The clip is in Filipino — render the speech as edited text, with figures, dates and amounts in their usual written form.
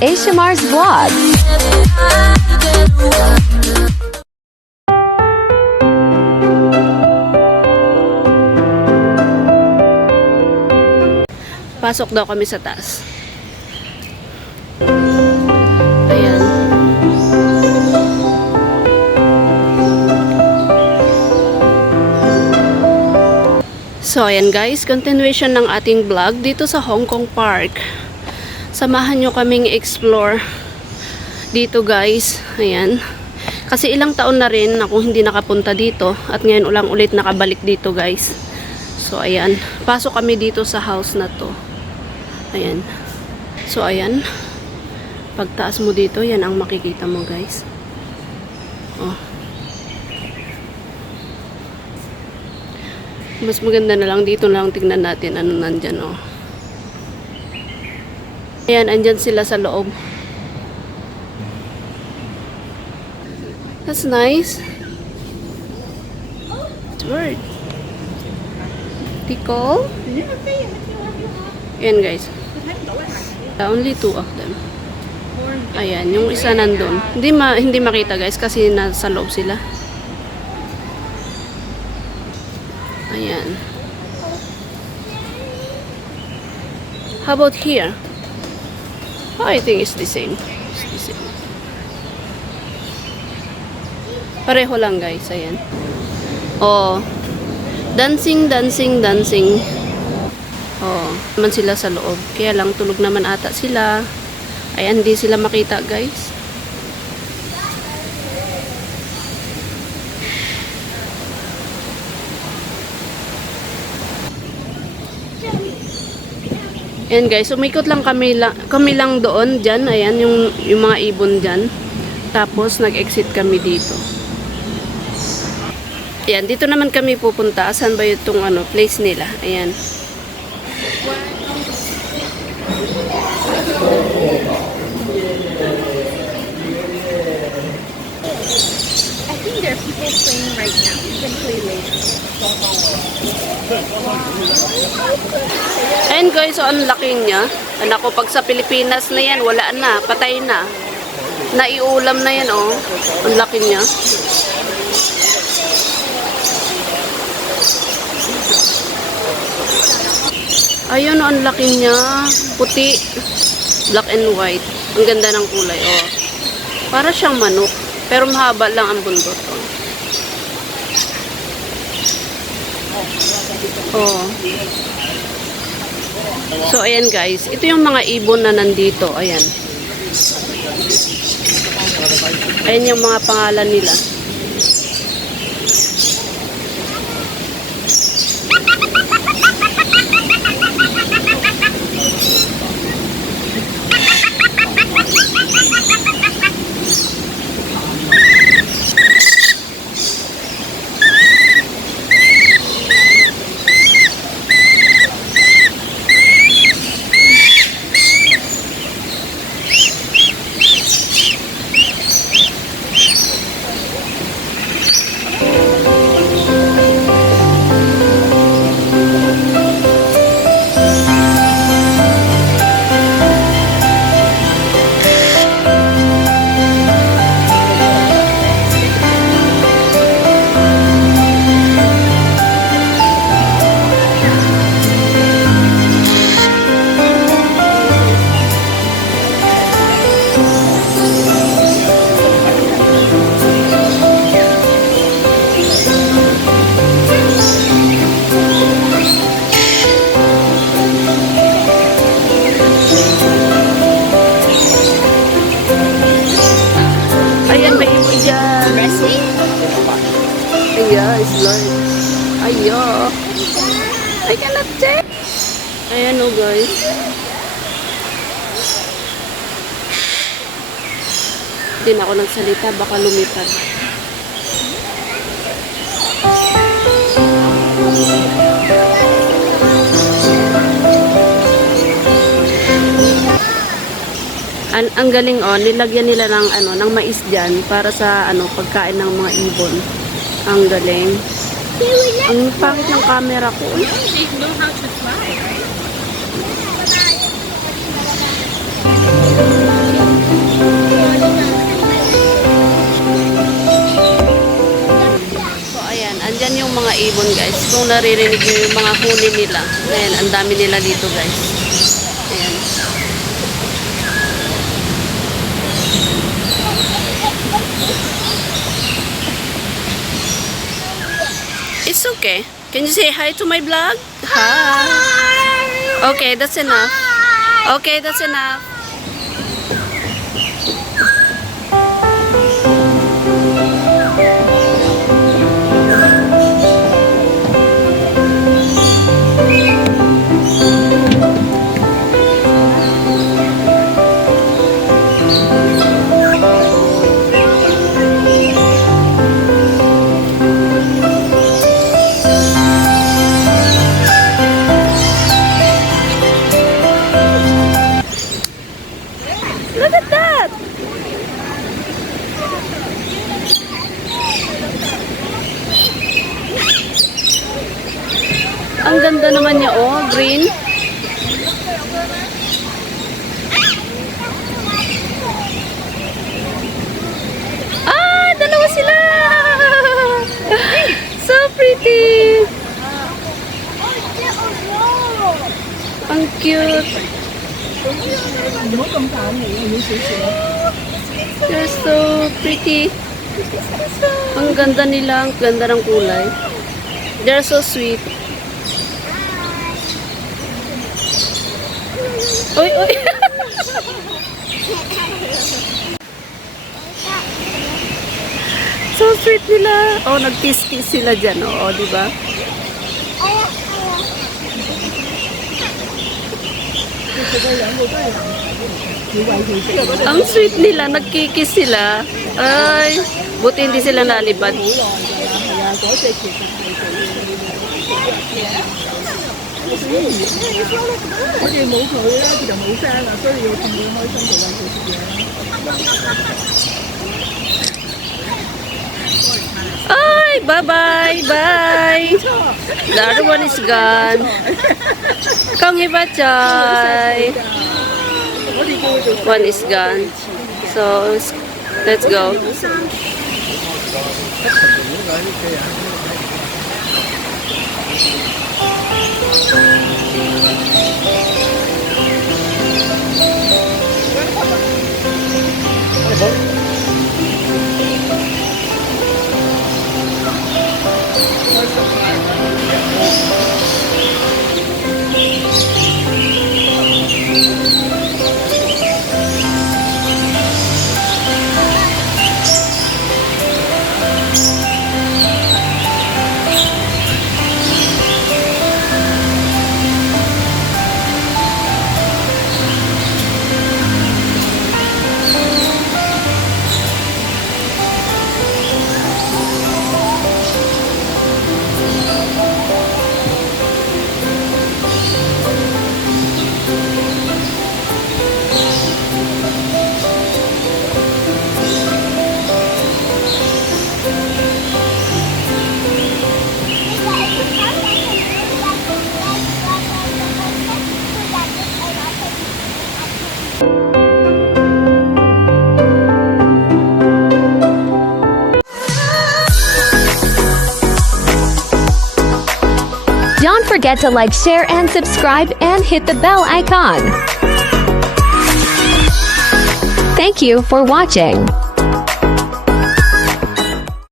ASMR's Vlog. Pasok daw kami sa taas. Ayan. So, ayan guys, continuation ng ating vlog dito sa Hong Kong Park. Samahan nyo kaming explore dito guys. Ayan. Kasi ilang taon na rin ako hindi nakapunta dito at ngayon ulang ulit nakabalik dito guys. So, ayan. Pasok kami dito sa house na to. Ayan. So, ayan. Pagtaas mo dito, yan ang makikita mo, guys. Oh. Mas maganda na lang dito lang tignan natin ano nandyan, oh. Ayan, andyan sila sa loob. That's nice. Bird. Tickle. Ayan, guys. Only 2 of them. Ayan, yung isa nandun. Hindi makita guys kasi nasa loob sila. Ayan. How about here? Oh, I think it's the same. It's the same. Pareho lang guys. Ayan. Oh. Dancing, dancing, dancing. Oh, naman sila sa loob. Kaya lang tulog naman ata sila. Ayan, hindi sila makita, guys. Ayan, guys. Umikot lang kami lang doon diyan. Ayan, yung mga ibon diyan. Tapos nag-exit kami dito. Ayan, dito naman kami pupunta. Saan ba itong place nila? Ayan. I think there are people playing right now. We can play later. Ayan guys, so ang laki niya. Anak ko, pag sa Pilipinas na yan, wala na, patay na. Naiulam na yan, oh. Ang laki niya. Ayun, ang laki niya. Puti. Black and white. Ang ganda ng kulay, oh. Para siyang manok. Pero mahaba lang ang bundot, oh. Oh. So, ayan guys. Ito yung mga ibon na nandito. Ayan. Ayan yung mga pangalan nila. Yes, Lord. Ayo. I cannot take. Ayan o guys. Hindi na ako nagsalita. Baka lumipad. Ang galing oh, nilagyan nila ng ano, ng mais diyan para sa ano, pagkain ng mga ibon. Ang galing. Ang pangit ng camera ko. Uy. They know how to fly, right? So ayan, andyan yung mga ibon guys. Kung naririnig nyo yung mga huni nila. Ayan, ang dami nila dito guys. Ayan. It's okay. Can you say hi to my vlog? Hi. Okay, that's enough. Okay, that's enough. Look at that! Ang ganda naman niya, oh, green. Ah, dalawa sila! So pretty! Ang cute! They're so pretty. Ang ganda nila, ang ganda ng kulay. They're so sweet. Uy, uy. So sweet nila. Oh, nag-kiss-kiss sila dyan. Oh, di ba? Ang sweet nila, nagkikis sila. Ay, buti hindi sila nalibad. Ay, bye-bye, bye. The other one is gone. Kongbachai. One is gone. So, let's go. Don't forget to like, share, and subscribe, and hit the bell icon. Thank you for watching.